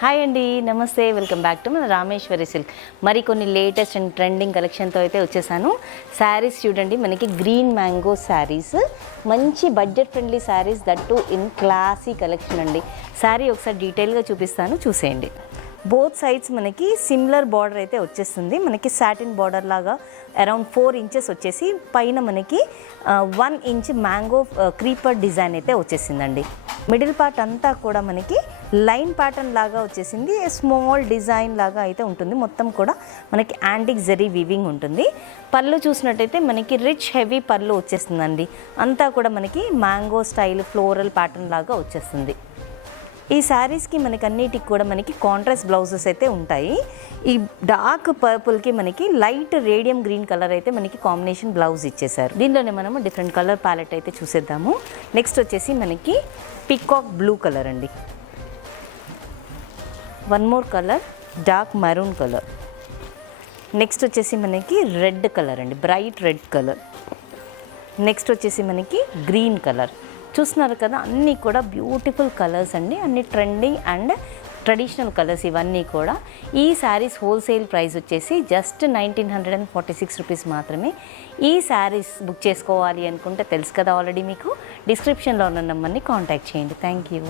Hi అండి, నమస్తే. Welcome back to మన రామేశ్వరి సిల్క్. మరి కొన్ని లేటెస్ట్ అండ్ ట్రెండింగ్ కలెక్షన్తో అయితే వచ్చేసాను. శారీస్ చూడండి, మనకి గ్రీన్ మ్యాంగో శారీస్, మంచి budget friendly saris, that in classy collection అండి. శారీ ఒకసారి డీటెయిల్గా చూపిస్తాను, చూసేయండి. బోత్ సైడ్స్ మనకి సిమిలర్ బార్డర్ అయితే వచ్చేస్తుంది. మనకి సాటిన్ బార్డర్ లాగా అరౌండ్ 4 ఇంచెస్ వచ్చేసి పైన మనకి 1 ఇంచ్ మ్యాంగో క్రీపర్ డిజైన్ అయితే వచ్చేసిందండి. మిడిల్ పార్ట్ అంతా కూడా మనకి లైన్ ప్యాటర్న్ లాగా వచ్చేసింది. స్మాల్ డిజైన్ లాగా అయితే ఉంటుంది. మొత్తం కూడా మనకి యాంటిక్ జరీ వీవింగ్ ఉంటుంది. పళ్ళు చూసినట్టయితే మనకి రిచ్ హెవీ పళ్ళు వచ్చేస్తుందండి. అంతా కూడా మనకి మ్యాంగో స్టైల్ ఫ్లోరల్ ప్యాటర్న్ లాగా వచ్చేస్తుంది. ఈ శారీస్కి మనకి అన్నిటికి కూడా మనకి కాంట్రాస్ట్ బ్లౌజెస్ అయితే ఉంటాయి. ఈ డార్క్ పర్పుల్కి మనకి లైట్ రేడియం గ్రీన్ కలర్ అయితే మనకి కాంబినేషన్ బ్లౌజ్ ఇచ్చేసారు. దీనిలోనే మనము డిఫరెంట్ కలర్ ప్యాలెట్ అయితే చూసేద్దాము. నెక్స్ట్ వచ్చేసి మనకి పికాక్ బ్లూ కలర్ అండి. One more colour dark maroon colour. Next వచ్చేసి మనకి రెడ్ కలర్ అండి, బ్రైట్ రెడ్ కలర్. నెక్స్ట్ వచ్చేసి మనకి గ్రీన్ కలర్. చూస్తున్నారు కదా, అన్నీ కూడా బ్యూటిఫుల్ కలర్స్ అండి, అన్ని ట్రెండింగ్ అండ్ ట్రెడిషనల్ కలర్స్ ఇవన్నీ కూడా. ఈ శారీస్ హోల్సేల్ ప్రైస్ వచ్చేసి జస్ట్ 1946 రూపీస్ మాత్రమే. ఈ శారీస్ బుక్ చేసుకోవాలి అనుకుంటే తెలుసు కదా ఆల్రెడీ మీకు, డిస్క్రిప్షన్లో ఉన్న నెంబర్ని కాంటాక్ట్ చేయండి. Thank you.